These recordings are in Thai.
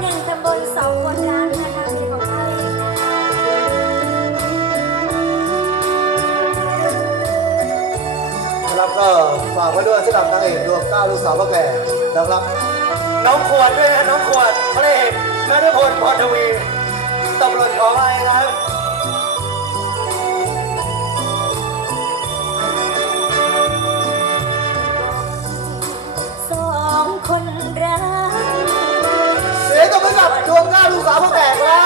หนึ่งตำบลสองคนร้านนะคะเป็นของท่านเองนะคะนะครับก็ฝากไว้ด้วยสำหรับนางเอกดวงก้าวลูกสาวพ่อแก่นะครับ น้องขวดด้วยนะน้องขวดพระเอกนฤพลพรทวีตำรวจขอไปนะครับ วงหน้าลูกสาวพวกแตกแล้ว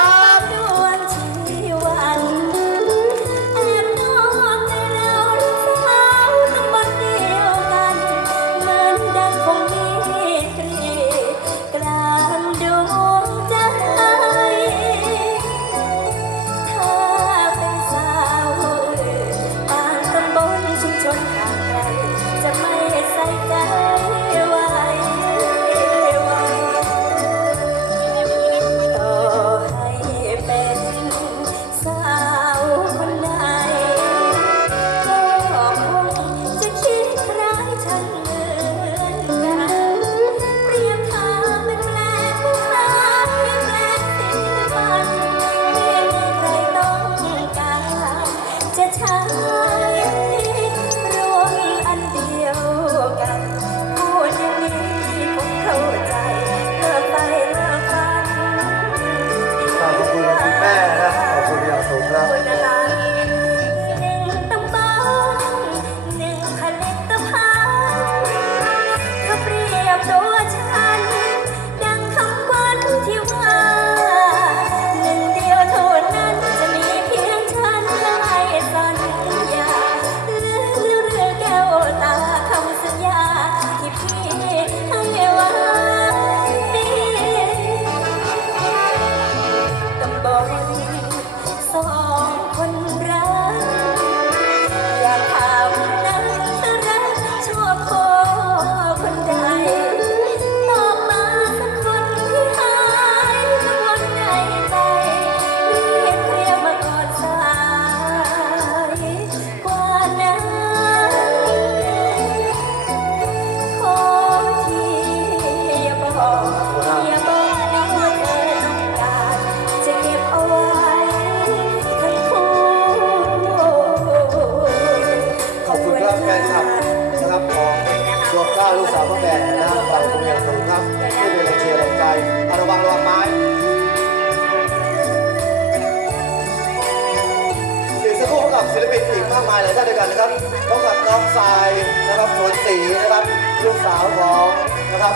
พบกับน้องสายนะครับสวนสีนะครับลูกสาวของนะครับ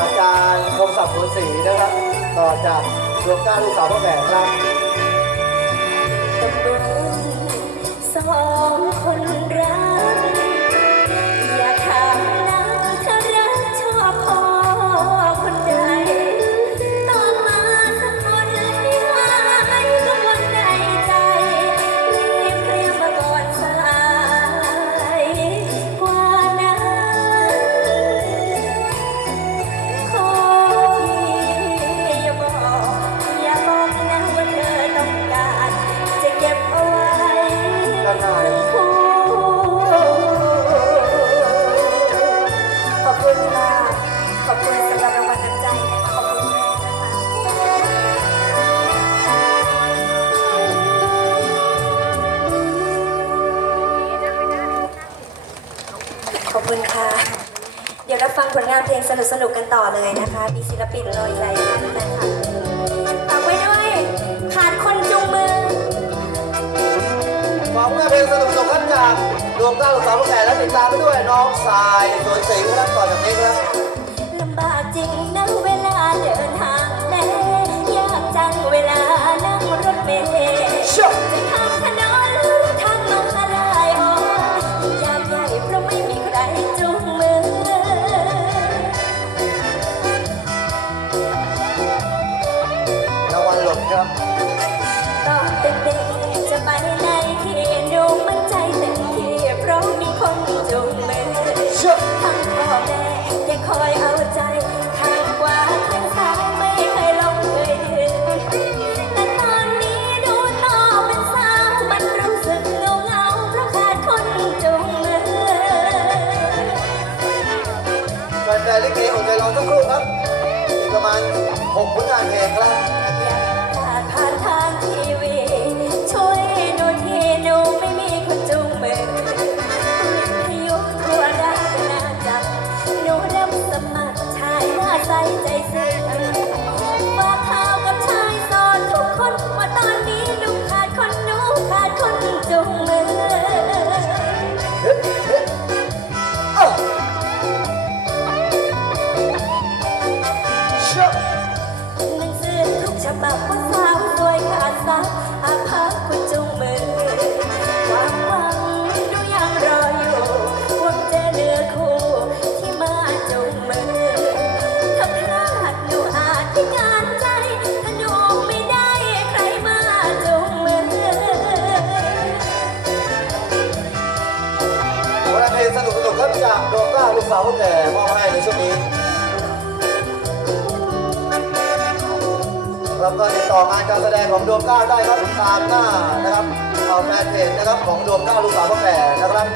อาจารย์คมศักดิ์สวนสีนะครับ ต่อจากดวงก้าลูกสาวพ่อแก่ครับสอง ผลงานเพลงสนุกสนุกกันต่อเลยนะคะ มีศิลปินรออีกหลายท่านนะคะฝากไว้ด้วยขาดคนจุงมือหวังว่าเพลงสนุกสนุกครับจากดวงดาวสาวแก่และติดตามไปด้วยน้องสายสวนสิงห์ครับก่อนจากนี้ครับ อดใจรอสักครู่ครับ ประมาณ6ผลงานแหงครับ เสาแก่มอบให้ในช่วงนี้เราวก็ติดต่องานการแสดงของดวงก้าวได้ครับตามหน้านะครับเอาแฟนเพจนะครับของดวงก้าวลูกสาวพ่อแก่นะครับ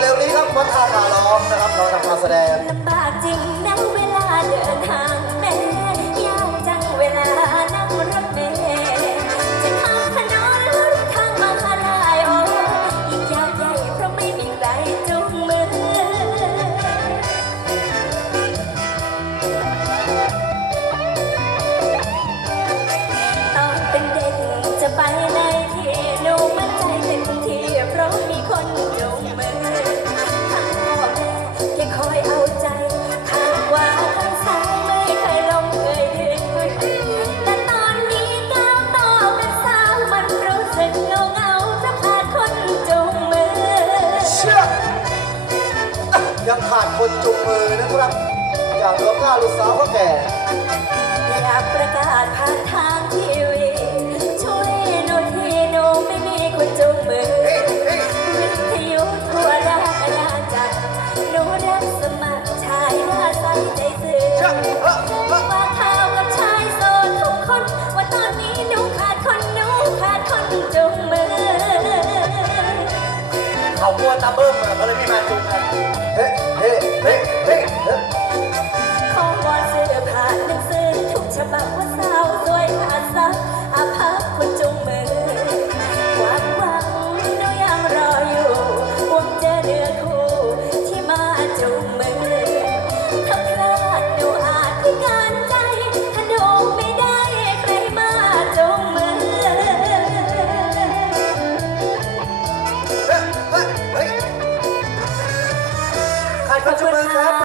เร็วๆนี้ครับวัดท่าคาล้อมนะครับเราทำการแสดงาลูกสาวพ่อแก่อยากประกาศผ่านทางทีวีช่วยหนูทีหนูไม่มีคนจูงมือวิทยุทั่วราชอาณาจักรหนูรับสมัครชายหน้าใสใจซื่อว่าขากับชายโสดทุกคน ว่าตอนนี้หนูขาดคนหนูขาดคนจูงมือเขากลัวตาเบิ้มมาเลยพี่มาจู vai continuar.